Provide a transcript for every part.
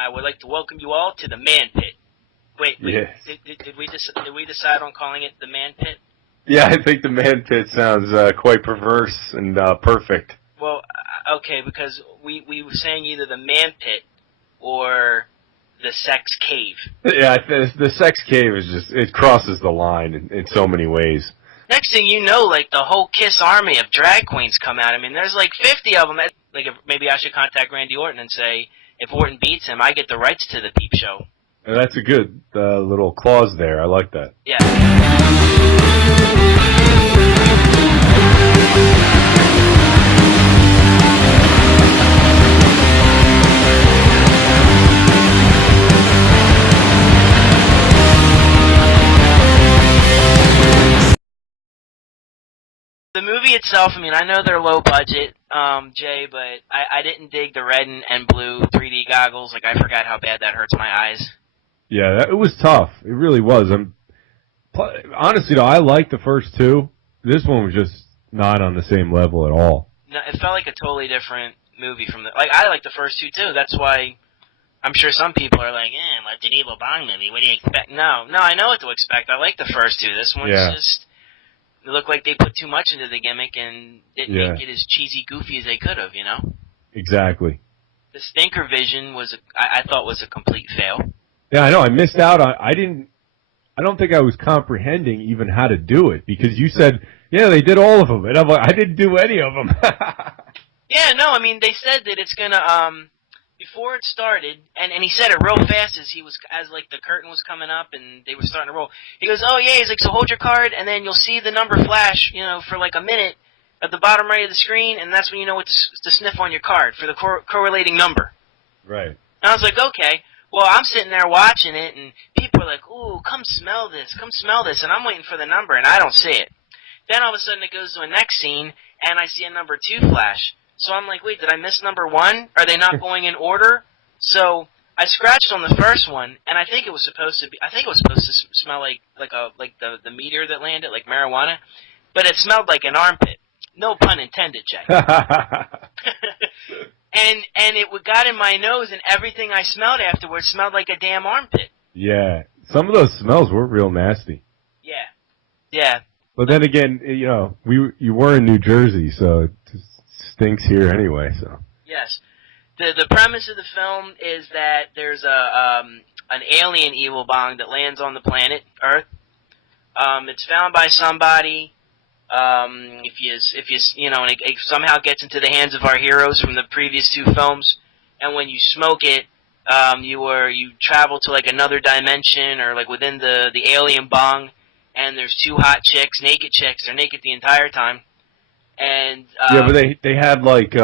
I would like to welcome you all to the Man Pit. Wait, Yeah. did we decide on calling it the Man Pit? Yeah, I think the Man Pit sounds quite perverse and perfect. Well, okay, because we were saying either the Man Pit or the Sex Cave. Yeah, the Sex Cave is just, it crosses the line in so many ways. Next thing you know, like, the whole KISS army of drag queens come out. I mean, there's like 50 of them. Like, maybe I should contact Randy Orton and say, if Orton beats him, I get the rights to the peep show. And that's a good little clause there. I like that. Yeah. The movie itself, I mean, I know they're low budget, Jay, but I didn't dig the red and blue 3D goggles. Like, I forgot how bad that hurts my eyes. Yeah, it was tough. It really was. Honestly, though, I liked the first two. This one was just not on the same level at all. No, it felt like a totally different movie from the... Like, I like the first two, too. That's why I'm sure some people are like, what's an evil Bong movie? What do you expect? No, I know what to expect. I like the first two. This one's just... It looked like they put too much into the gimmick and didn't make it as cheesy, goofy as they could have, you know? Exactly. The Stinker Vision was, I thought, was a complete fail. Yeah, I know. I missed out on... I don't think I was comprehending even how to do it, because you said, yeah, they did all of them, and I'm like, I didn't do any of them. Yeah, no, I mean, they said that it's gonna, before it started, and he said it real fast as the curtain was coming up and they were starting to roll. He goes, oh yeah, he's like, so hold your card, and then you'll see the number flash, you know, for like a minute at the bottom right of the screen, and that's when you know what to sniff on your card for the correlating number. Right. And I was like, okay. Well, I'm sitting there watching it, and people are like, ooh, come smell this, and I'm waiting for the number, and I don't see it. Then all of a sudden it goes to a next scene, and I see a number 2 flash. So I'm like, wait, did I miss number 1? Are they not going in order? So I scratched on the first one, and I think it was supposed to smell like the meteor that landed, like marijuana, but it smelled like an armpit. No pun intended, Jay. And it got in my nose, and everything I smelled afterwards smelled like a damn armpit. Yeah, some of those smells were real nasty. Yeah. But then again, you know, you were in New Jersey, so it just stinks here anyway. So yes, the premise of the film is that there's an alien evil Bong that lands on the planet Earth. It's found by somebody. If you know, and it somehow gets into the hands of our heroes from the previous 2 films, and when you smoke it, you travel to like another dimension or like within the alien Bong, and there's 2 hot chicks, naked chicks. They're naked the entire time, and yeah, but they had like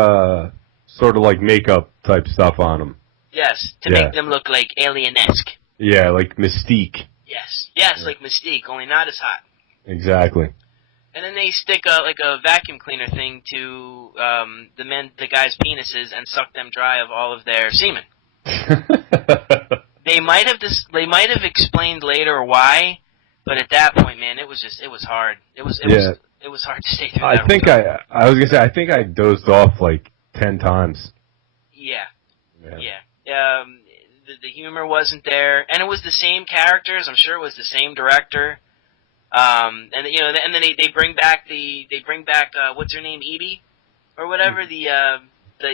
sort of like makeup type stuff on them. Yes, to make them look like alien-esque. Yeah, like Mystique. Yes, like Mystique, only not as hot. Exactly. And then they stick a vacuum cleaner thing to the guys' penises and suck them dry of all of their semen. They might have explained later why, but at that point, man, it was hard. It was hard to stay through that. I was gonna say, I think I dozed off like 10 times. Yeah. The humor wasn't there, and it was the same characters. I'm sure it was the same director. And you know, and then they bring back what's her name, Evie, or whatever, the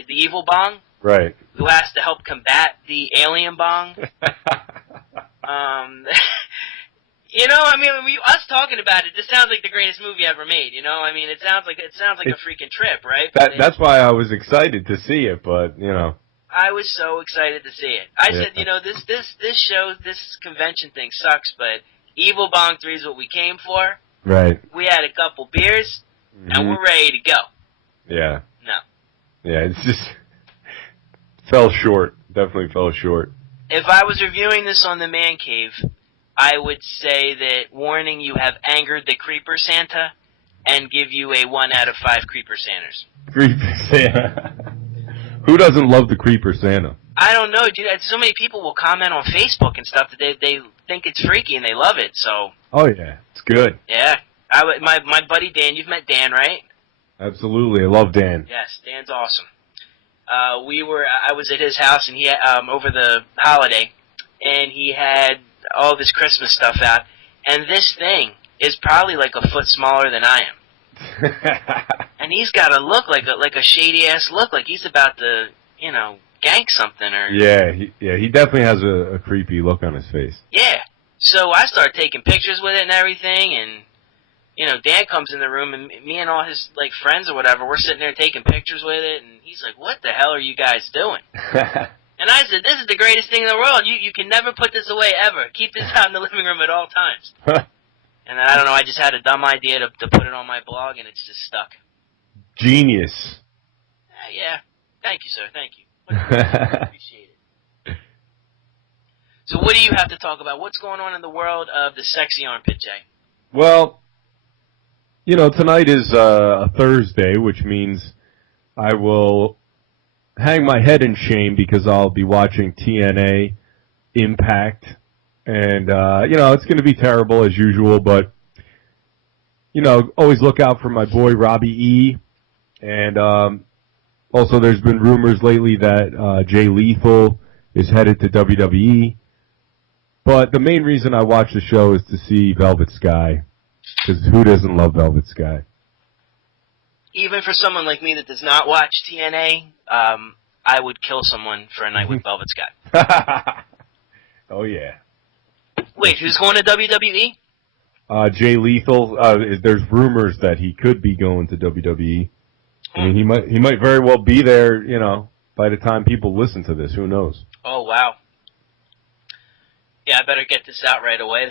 evil Bong, right? Who has to help combat the alien Bong. You know, I mean, us talking about it, this sounds like the greatest movie ever made. You know, I mean, it sounds like a freaking trip, right? That's why I was excited to see it, but you know, I was so excited to see it. I said, you know, this convention thing sucks, but Evil Bong 3 is what we came for. Right. We had a couple beers, and we're ready to go. Yeah. No. Yeah, it's just fell short. Definitely fell short. If I was reviewing this on the Man Cave, I would say that, warning, you have angered the Creeper Santa, and give you a 1 out of 5 Creeper Santas. Creeper Santa. Who doesn't love the Creeper Santa? I don't know, dude. So many people will comment on Facebook and stuff that they think it's freaky and they love it. So. Oh yeah, it's good. Yeah, my buddy Dan. You've met Dan, right? Absolutely, I love Dan. Yes, Dan's awesome. I was at his house, and he over the holiday, and he had all of his Christmas stuff out, and this thing is probably like a foot smaller than I am. And he's got a look like a shady ass look, like he's about to, gank something or. Yeah, he definitely has a creepy look on his face. Yeah. So I started taking pictures with it and everything, and Dan comes in the room, and me and all his friends or whatever, we're sitting there taking pictures with it, and he's like, "What the hell are you guys doing?" And I said, "This is the greatest thing in the world. You can never put this away ever. Keep this out in the living room at all times." And then I don't know, I just had a dumb idea to put it on my blog, and it's just stuck. Genius. Yeah. Thank you, sir. Thank you. I appreciate it. So what do you have to talk about? What's going on in the world of the sexy armpit, Jay? Well, tonight is a Thursday, which means I will hang my head in shame because I'll be watching TNA Impact. And, it's going to be terrible as usual, but, always look out for my boy Robbie E. And also there's been rumors lately that Jay Lethal is headed to WWE. But the main reason I watch the show is to see Velvet Sky. Because who doesn't love Velvet Sky? Even for someone like me that does not watch TNA, I would kill someone for a night with Velvet Sky. Oh, yeah. Wait, who's going to WWE? Jay Lethal. There's rumors that he could be going to WWE. I mean, he might very well be there, by the time people listen to this. Who knows? Oh, wow. Yeah, I better get this out right away.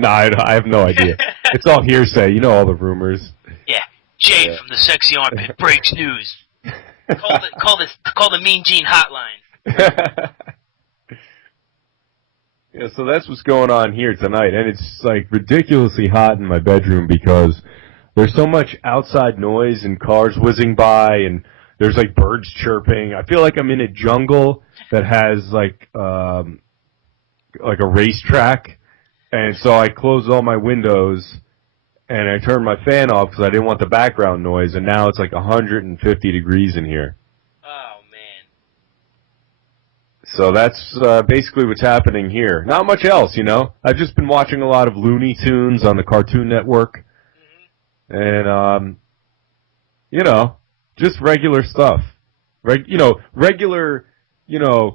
No, I have no idea. It's all hearsay. You know all the rumors. Yeah. Jay from the Sexy Armpit breaks news. Call the Mean Gene hotline. Yeah, so that's what's going on here tonight, and it's ridiculously hot in my bedroom because there's so much outside noise and cars whizzing by, and there's birds chirping. I feel like I'm in a jungle that has a racetrack, and so I closed all my windows and I turned my fan off because I didn't want the background noise, and now it's 150 degrees in here. Oh, man. So that's basically what's happening here. Not much else, I've just been watching a lot of Looney Tunes on the Cartoon Network, and, just regular stuff. Regular,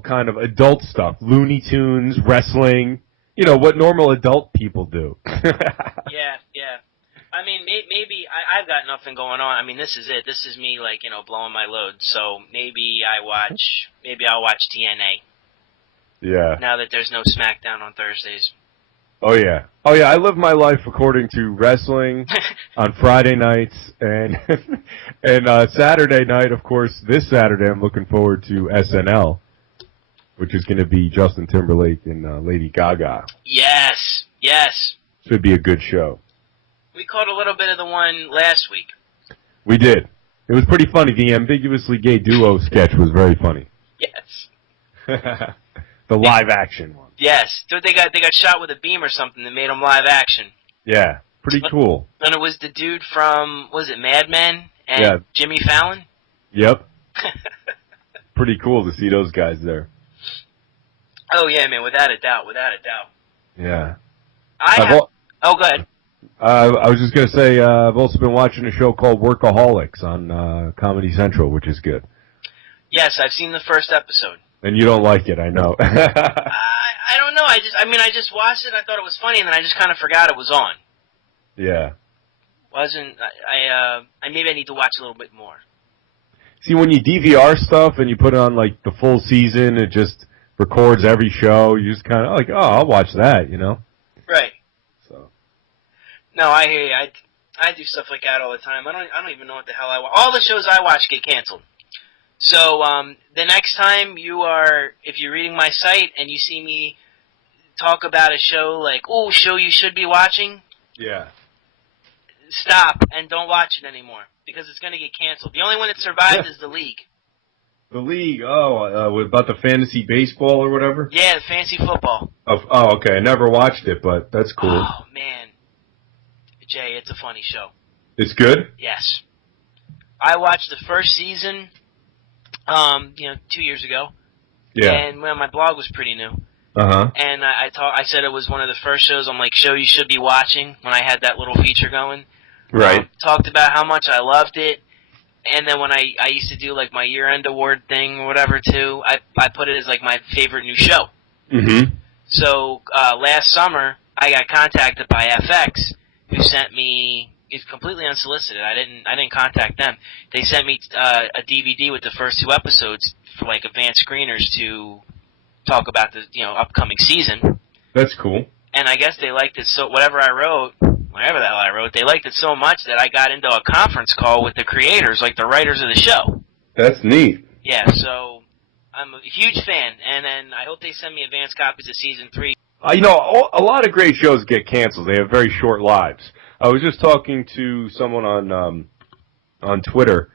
kind of adult stuff. Looney Tunes, wrestling, what normal adult people do. Yeah. I mean, maybe I've got nothing going on. I mean, this is it. This is me, blowing my load. So maybe I'll watch TNA. Yeah. Now that there's no SmackDown on Thursdays. Oh yeah. I live my life according to wrestling on Friday nights and Saturday night. Of course, this Saturday I'm looking forward to SNL, which is going to be Justin Timberlake and Lady Gaga. Yes. Should be a good show. We caught a little bit of the one last week. We did. It was pretty funny. The ambiguously gay duo sketch was very funny. Yes. The live action one. Yes. They got shot with a beam or something that made them live action. Yeah. Pretty cool. And it was the dude from, was it Mad Men and Jimmy Fallon? Yep. Pretty cool to see those guys there. Oh, yeah, man, without a doubt. Yeah. go ahead. I was just going to say, I've also been watching a show called Workaholics on Comedy Central, which is good. Yes, I've seen the first episode. And you don't like it, I know. I don't know. I just watched it. I thought it was funny, and then I just kind of forgot it was on. Yeah. Maybe I need to watch a little bit more. See, when you DVR stuff and you put it on the full season, it just records every show. You just kind of I'll watch that, Right. So. No, I hear you. I do stuff like that all the time. I don't even know what the hell I watch. All the shows I watch get canceled. So the next time if you're reading my site and you see me talk about a show show you should be watching. Yeah. Stop and don't watch it anymore because it's going to get canceled. The only one that survived is The League. The League? About the fantasy baseball or whatever? Yeah, fantasy football. Oh, okay. I never watched it, but that's cool. Oh, man. Jay, it's a funny show. It's good? Yes. I watched the first season 2 years ago. Yeah. And my blog was pretty new. Uh-huh. And I said it was one of the first shows I'm like, show you should be watching when I had that little feature going. Right. Talked about how much I loved it. And then when I used to do like my year-end award thing or whatever too, I put it as like my favorite new show. Mm-hmm. So last summer, I got contacted by FX, who sent me. It's completely unsolicited. I didn't contact them. They sent me a DVD with the first 2 episodes for like advanced screeners to talk about the upcoming season. That's cool. And I guess they liked it so whatever the hell I wrote, they liked it so much that I got into a conference call with the creators, like the writers of the show. That's neat. Yeah, so I'm a huge fan, and then I hope they send me advanced copies of season 3. A lot of great shows get canceled. They have very short lives. I was just talking to someone on Twitter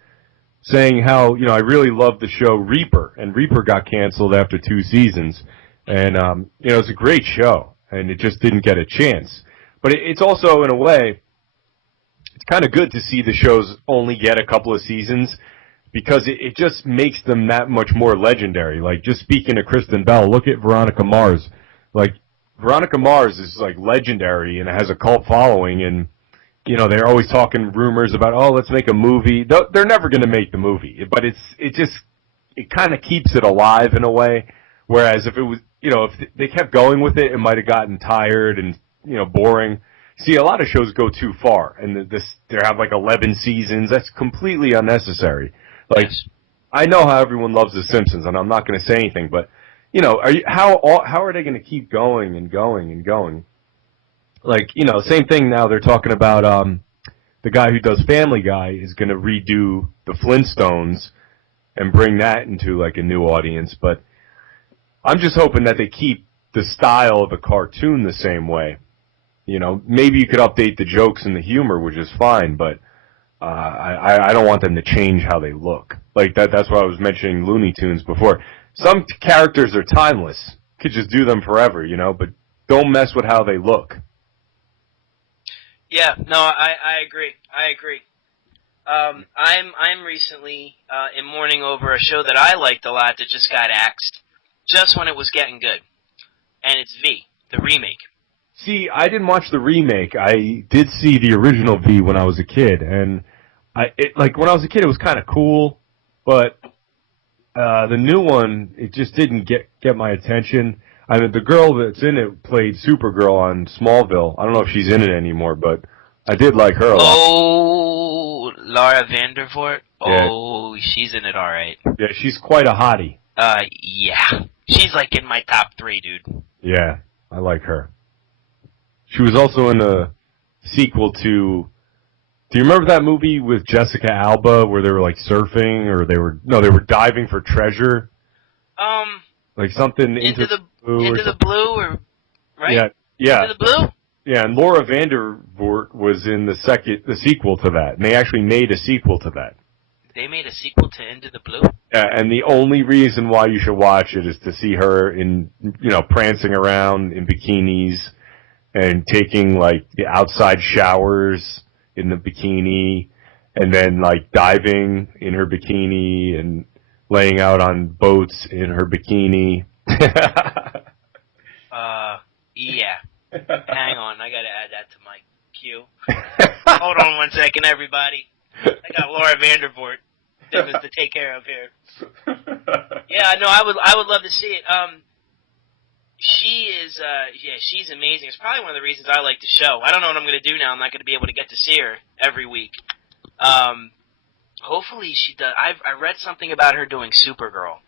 saying how, I really love the show Reaper, and Reaper got canceled after 2 seasons. And, it's a great show, and it just didn't get a chance. But it's also, in a way, it's kind of good to see the shows only get a couple of seasons, because it just makes them that much more legendary. Like, just speaking of Kristen Bell, look at Veronica Mars. Like, Veronica Mars is, like, legendary, and it has a cult following, and, they're always talking rumors about, let's make a movie. They're never going to make the movie, but it kind of keeps it alive in a way, whereas if it was, if they kept going with it, it might have gotten tired and, boring. See, a lot of shows go too far, and they have, like, 11 seasons. That's completely unnecessary. Like, Yes. I know how everyone loves The Simpsons, and I'm not going to say anything, but, how are they going to keep going and going and going? Like, same thing now they're talking about, the guy who does Family Guy is going to redo the Flintstones and bring that into, like, a new audience, but I'm just hoping that they keep the style of a cartoon the same way. Maybe you could update the jokes and the humor, which is fine, but I don't want them to change how they look. Like, that's why I was mentioning Looney Tunes before. Some characters are timeless. You could just do them forever, but don't mess with how they look. Yeah, no, I agree. I'm recently in mourning over a show that I liked a lot that just got axed, just when it was getting good, and it's V, the remake. See, I didn't watch the remake. I did see the original V when I was a kid, and when I was a kid, it was kind of cool, but the new one, it just didn't get my attention. I mean, the girl that's in it played Supergirl on Smallville. I don't know if she's in it anymore, but I did like her a lot. Oh, Laura Vandervoort? Yeah. Oh, she's in it all right. Yeah, she's quite a hottie. Yeah. She's like in my top 3, dude. Yeah, I like her. She was also in a sequel to... Do you remember that movie with Jessica Alba where they were like surfing, or they were diving for treasure? Like something Into the Blue. Into the Blue, or right? Yeah. Into the Blue? Yeah, and Laura Vandervoort was in the sequel to that, and they actually made a sequel to that. They made a sequel to Into the Blue? Yeah, and the only reason why you should watch it is to see her in, prancing around in bikinis and taking, like, the outside showers in the bikini, and then, like, diving in her bikini and laying out on boats in her bikini. Yeah. Hang on, I gotta add that to my queue. Hold on 1 second, everybody. I got Laura Vandervoort to take care of here. Yeah, no, I would love to see it. She is, she's amazing. It's probably one of the reasons I like the show. I don't know what I'm going to do now. I'm not going to be able to get to see her every week. Hopefully she does. I read something about her doing Supergirl.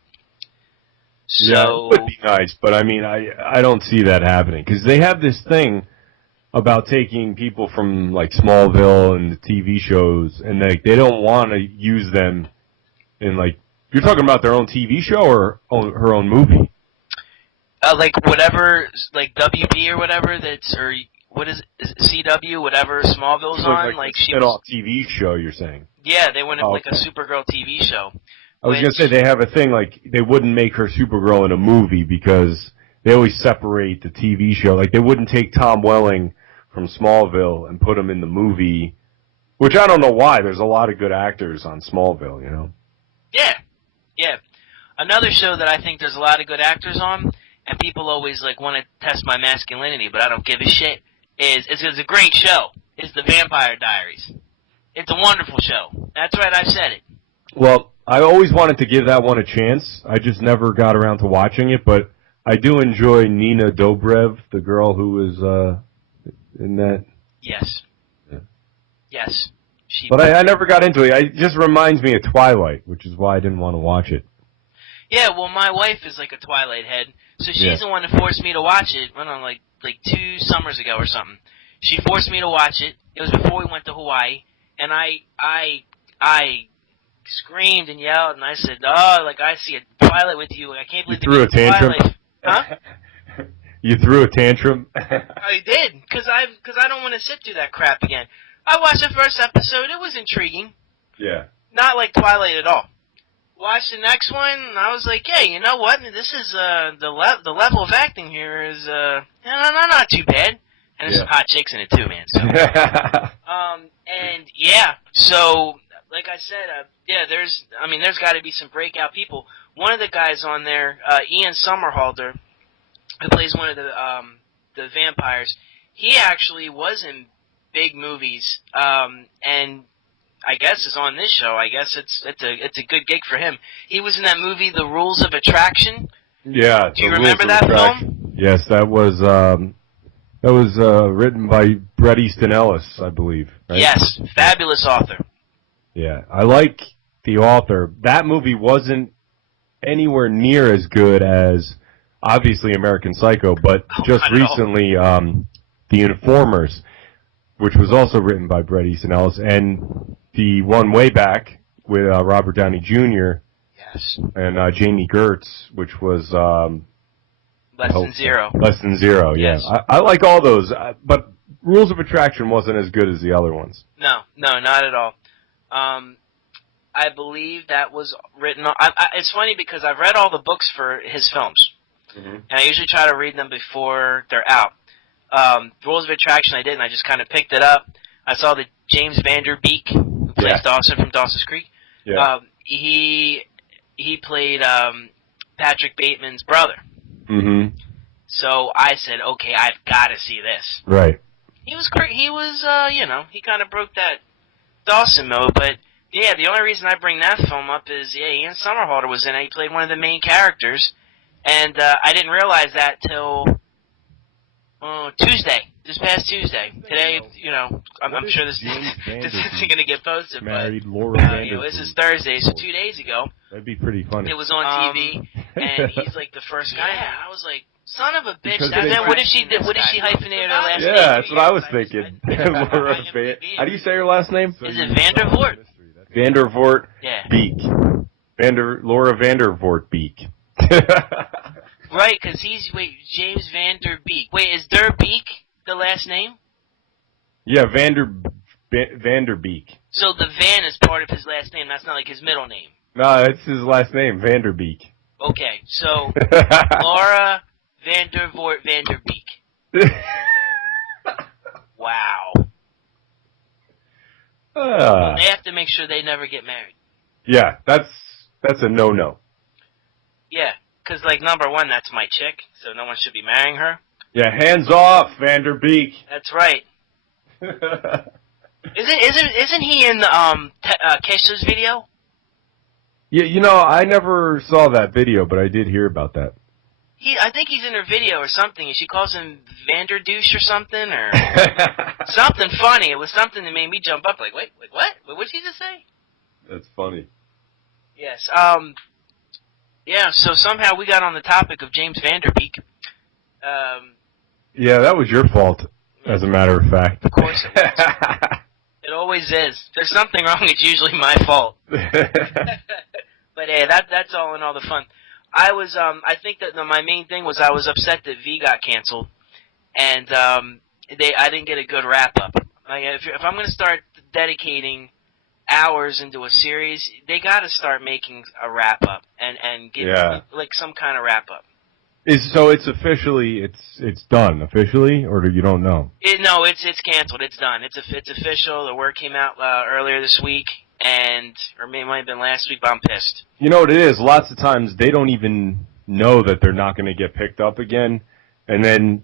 So, yeah, it would be nice, but I mean, I don't see that happening, because they have this thing about taking people from, like, Smallville and the TV shows, and they don't want to use them in, like, you're talking about their own TV show or her own movie? like whatever, like WB or whatever, or what is it, CW, whatever Smallville's so on, like she was TV show, you're saying? Yeah, they went like a Supergirl TV show. I was going to say, they have a thing, like, they wouldn't make her Supergirl in a movie because they always separate the TV show. Like, they wouldn't take Tom Welling from Smallville and put him in the movie, which I don't know why. There's a lot of good actors on Smallville, Yeah. Yeah. Another show that I think there's a lot of good actors on, and people always like want to test my masculinity, but I don't give a shit, is it's a great show, is The Vampire Diaries. It's a wonderful show. That's right, I've said it. Well, I always wanted to give that one a chance. I just never got around to watching it, but I do enjoy Nina Dobrev, the girl who was in that. Yes. Yeah. Yes. But I never got into it. It just reminds me of Twilight, which is why I didn't want to watch it. Yeah, well, my wife is like a Twilight head, so she's the one that forced me to watch it, I don't know, like 2 summers ago or something. She forced me to watch it. It was before we went to Hawaii, and I screamed and yelled, and I said, "Oh, like I see a Twilight with you. I can't believe you threw a tantrum." Twilight. Huh? You threw a tantrum. I did, because I don't want to sit through that crap again. I watched the first episode. It was intriguing. Yeah. Not like Twilight at all. Watched the next one, and I was like, "Hey, you know what? This is the level of acting here is not too bad." And there's some hot chicks in it too, man. So. And yeah, so like I said, there's got to be some breakout people. One of the guys on there, Ian Somerhalder, who plays one of the vampires, he actually was in big movies, and I guess is on this show. I guess it's a good gig for him. He was in that movie, The Rules of Attraction. Yeah. Do you remember that film? Yes, that was written by Bret Easton Ellis, I believe. Right? Yes, fabulous author. Yeah, I like the author. That movie wasn't anywhere near as good as, obviously, American Psycho, but just recently, The Informers, which was also written by Bret Easton Ellis, and the one way back with Robert Downey Jr. Yes. And Jamie Gertz, which was Less Than Zero. Less Than Zero, yeah. Yes. I like all those, but Rules of Attraction wasn't as good as the other ones. No, not at all. I believe that was written on... it's funny because I've read all the books for his films, and I usually try to read them before they're out. Rules of Attraction I did, and I just kind of picked it up. I saw that James Van Der Beek, who plays Dawson from Dawson's Creek, he played Patrick Bateman's brother. Mm-hmm. So I said, okay, I've got to see this. Right. He was great. He was, he kind of broke that Dawson mode, but yeah, the only reason I bring that film up is, Ian Somerhalder was in it. He played one of the main characters, and I didn't realize that till Tuesday, this past Tuesday. Today, I'm sure this isn't going to get posted, married but Laura Vandervoort. this is Thursday, so 2 days ago. That'd be pretty funny. It was on TV, and he's like the first guy, and I was like, son of a bitch. What if she hyphenated her last name? Yeah, that's what I was thinking. Laura How do you say her last name? Is it Vandervoort? Vandervoort Beek. Laura Vandervoort Beek. Right, because James Van Der Beek. Wait, is Der Beek the last name? Yeah, Van Der Beek. So the Van is part of his last name. That's not like his middle name. No, it's his last name, Van Der Beek. Okay, so Laura Vandervoort Van Der Beek. Wow. They have to make sure they never get married. Yeah, that's a no-no. Yeah, because, number one, that's my chick, so no one should be marrying her. Yeah, hands off, Van Der Beek. That's right. Isn't he in Kesha's video? Yeah, I never saw that video, but I did hear about that. I think he's in her video or something, and she calls him Vanderdouche or something, or something funny. It was something that made me jump up, like, wait, what? What did she just say? That's funny. Yes. Yeah, so somehow we got on the topic of James Van Der Beek. Yeah, that was your fault, as a matter of fact. Of course it was. It always is. If there's something wrong, it's usually my fault. But hey, that's all in all the fun. I think that my main thing was I was upset that V got canceled, and I didn't get a good wrap up. Like if I'm going to start dedicating hours into a series, they got to start making a wrap up and give like some kind of wrap up. So it's officially it's done officially, or you don't know? No, it's canceled. It's done. It's official. The word came out earlier this week, or maybe it might have been last week, but I'm pissed. You know what it is? Lots of times they don't even know that they're not going to get picked up again, and then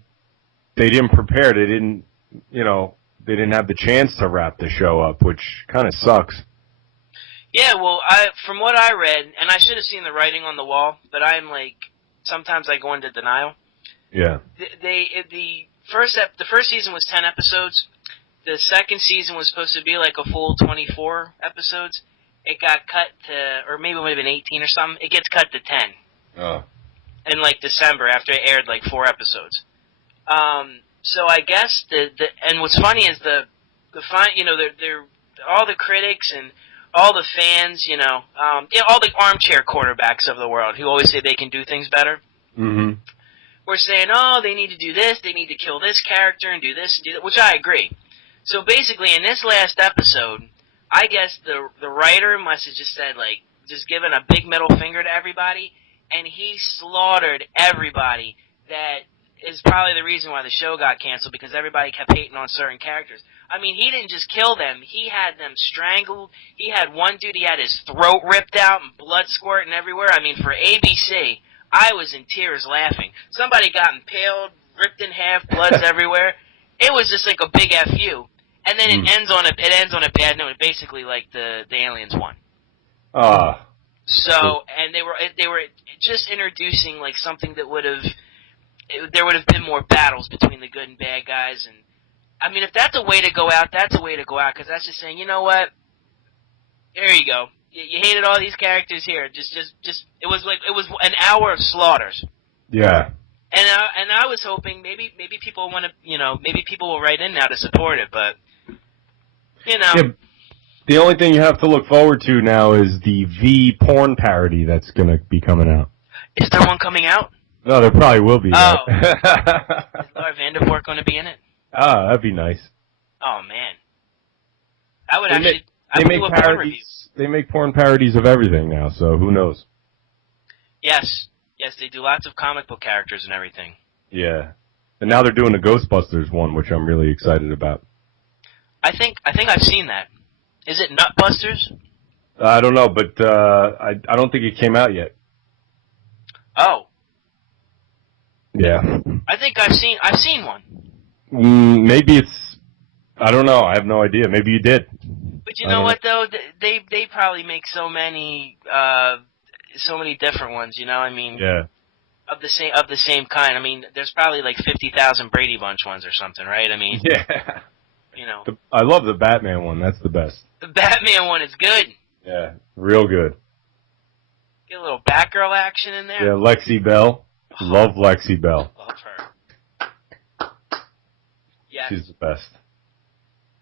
they didn't prepare. They didn't, they didn't have the chance to wrap the show up, which kind of sucks. Yeah, well, from what I read, and I should have seen the writing on the wall, but I'm like, sometimes I go into denial. Yeah. The first season was 10 episodes. The second season was supposed to be like a full 24 episodes. It got cut to, or maybe it would have been 18 or something. It gets cut to 10. Oh. In like December after it aired like 4 episodes. So I guess and what's funny is they're all the critics and all the fans, all the armchair quarterbacks of the world who always say they can do things better. Mm-hmm. We're saying, oh, they need to do this, they need to kill this character and do this and do that, which I agree. So basically, in this last episode, I guess the writer must have just said, like, just given a big middle finger to everybody, and he slaughtered everybody. That is probably the reason why the show got canceled, because everybody kept hating on certain characters. I mean, he didn't just kill them. He had them strangled. He had one dude, he had his throat ripped out and blood squirting everywhere. I mean, for ABC, I was in tears laughing. Somebody got impaled, ripped in half, blood's everywhere. It was just like a big FU. And then it ends on a bad note. Basically, like the aliens won. So, and they were just introducing like something that there would have been more battles between the good and bad guys. And I mean, if that's a way to go out, that's a way to go out, because that's just saying, you know what? There you go. You hated all these characters here. Just it was an hour of slaughters. Yeah. And I was hoping maybe people want to, maybe people will write in now to support it, but Yeah, the only thing you have to look forward to now is the V porn parody that's going to be coming out. Is there one coming out? No, there probably will be. Oh. Is Laura Vandervoort going to be in it? Ah, that'd be nice. Oh, man. I would do a porn review. They make porn parodies of everything now, so who knows? Yes. Yes, they do lots of comic book characters and everything. Yeah. And now they're doing the Ghostbusters one, which I'm really excited about. I think I've seen that. Is it Nutbusters? I don't know, but I don't think it came out yet. Oh. Yeah. I think I've seen one. Maybe it's, I don't know. I have no idea. Maybe you did. But you know what though? They probably make so many different ones. I mean. Yeah. Of the same kind. I mean, there's probably like 50,000 Brady Bunch ones or something, right? I mean. Yeah. I love the Batman one. That's the best. The Batman one is good. Yeah, real good. Get a little Batgirl action in there. Yeah, Lexi Bell. Love Lexi Bell. Love her. Yes. She's the best.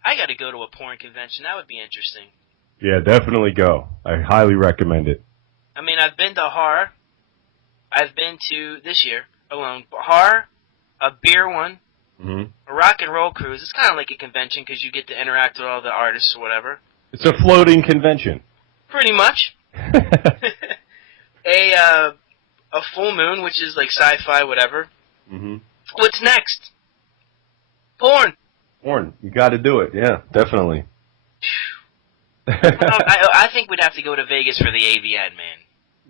I got to go to a porn convention. That would be interesting. Yeah, definitely go. I highly recommend it. I mean, I've been to horror. I've been to, this year, alone, horror, a beer one, a rock and roll cruise. It's kind of like a convention because you get to interact with all the artists or whatever. It's a floating convention. Pretty much. A full moon, which is like sci-fi, whatever. What's next? Porn. Porn. You got to do it. Yeah, definitely. I think we'd have to go to Vegas for the AVN, man.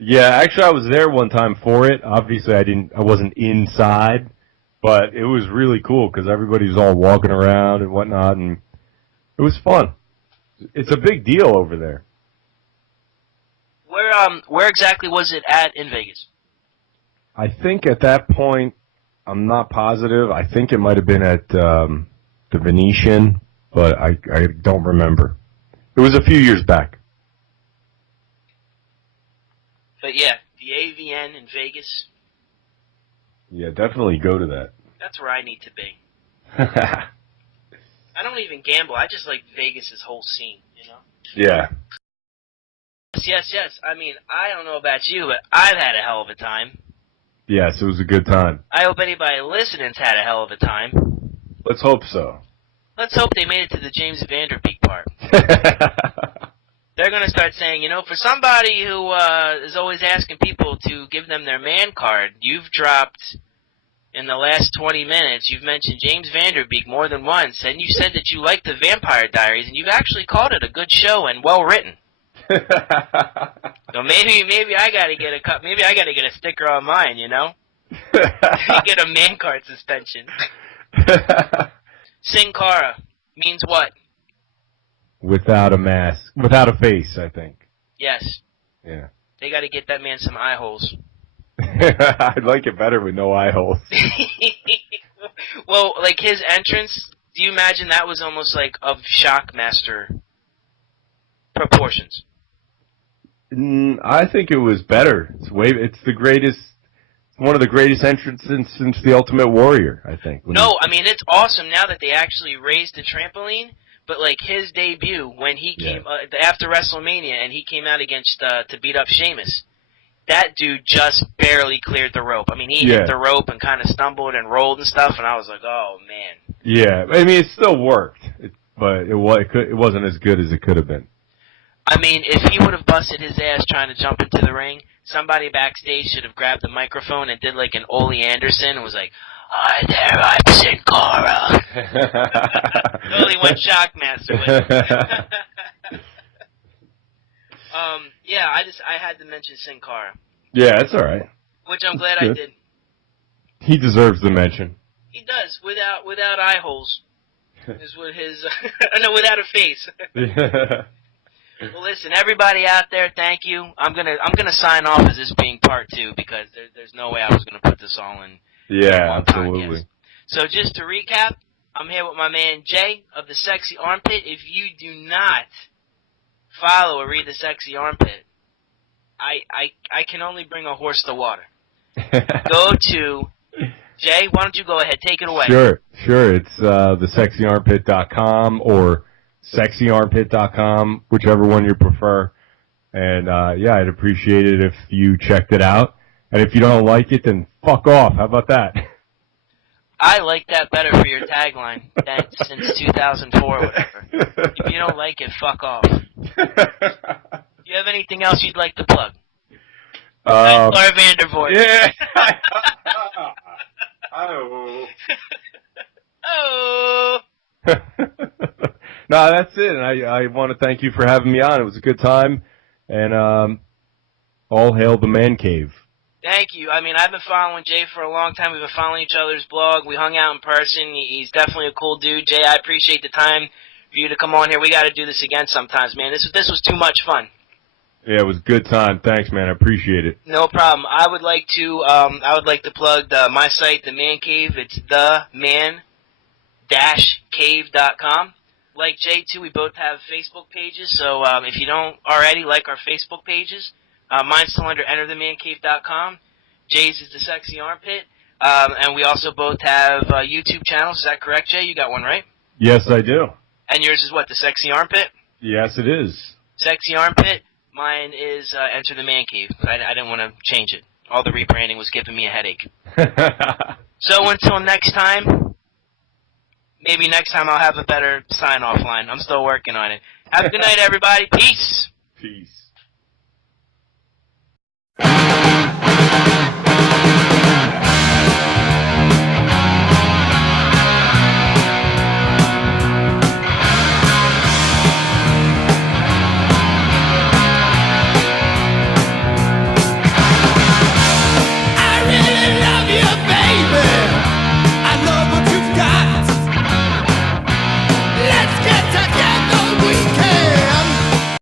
Yeah, actually, I was there one time for it. Obviously, I wasn't inside, but it was really cool because everybody was all walking around and whatnot, and it was fun. It's a big deal over there. Where exactly was it at in Vegas? I think at that point, I'm not positive. I think it might have been at the Venetian, but I don't remember. It was a few years back. But yeah, the AVN in Vegas. Yeah, definitely go to that. That's where I need to be. I don't even gamble. I just like Vegas' whole scene, Yeah. Yes. I mean, I don't know about you, but I've had a hell of a time. Yes, it was a good time. I hope anybody listening's had a hell of a time. Let's hope so. Let's hope they made it to the James Van Der Beek part. They're going to start saying, for somebody who is always asking people to give them their man card, you've dropped in the last 20 minutes, you've mentioned James Van Der Beek more than once, and you said that you liked the Vampire Diaries, and you've actually called it a good show and well written. So maybe I gotta get a cut. Maybe I gotta get a sticker on mine. You know, get a man card suspension. Sin Cara means what? Without a mask, without a face, I think. Yes. Yeah. They got to get that man some eye holes. I'd like it better with no eye holes. Well, like his entrance, do you imagine that was almost like of Shockmaster proportions? I think it was better. It's the greatest, one of the greatest entrances since the Ultimate Warrior, I think. No, I mean it's awesome now that they actually raised the trampoline. But like his debut when he came after WrestleMania and he came out against to beat up Sheamus, that dude just barely cleared the rope. I mean, he hit the rope and kind of stumbled and rolled and stuff, and I was like, oh man. Yeah, I mean it still worked, but it wasn't as good as it could have been. I mean, if he would have busted his ass trying to jump into the ring, somebody backstage should have grabbed the microphone and did like an Ole Anderson and was like, "Hi there, I'm Sin Cara." Only one Shockmaster with yeah, I had to mention Sin Cara. Yeah, that's all right. Which I'm glad I did. He deserves the mention. He does, without eye holes. Is what his no, without a face. Well, listen, everybody out there, thank you. I'm gonna sign off as this being part 2 because there's no way I was gonna put this all in. Yeah, absolutely. Podcast. So just to recap, I'm here with my man Jay of the Sexy Armpit. If you do not follow or read the Sexy Armpit, I can only bring a horse to water. Go to Jay. Why don't you go ahead, take it away? Sure. It's thesexyarmpit.com or sexyarmpit.com, whichever one you prefer. And yeah, I'd appreciate it if you checked it out. And if you don't like it, then fuck off. How about that? I like that better for your tagline than since 2004 or whatever. If you don't like it, fuck off. Do you have anything else you'd like to plug? Laura Vandervoort. Yeah. Oh. Oh. No, that's it. And I want to thank you for having me on. It was a good time. And all hail the man cave. Thank you. I mean, I've been following Jay for a long time. We've been following each other's blog. We hung out in person. He's definitely a cool dude. Jay, I appreciate the time for you to come on here. We got to do this again sometimes, man. This was too much fun. Yeah, it was a good time. Thanks, man. I appreciate it. No problem. I would like to plug my site, The Man Cave. It's theman-cave.com. Like Jay, too, we both have Facebook pages. So if you don't already like our Facebook pages, mine's still under enterthemancave.com. Jay's is The Sexy Armpit. And we also both have YouTube channels. Is that correct, Jay? You got one, right? Yes, I do. And yours is what, The Sexy Armpit? Yes, it is. Sexy Armpit. Mine is Enter the Man Cave. I didn't want to change it. All the rebranding was giving me a headache. So until next time, maybe next time I'll have a better sign-off line. I'm still working on it. Have a good night, everybody. Peace. Peace.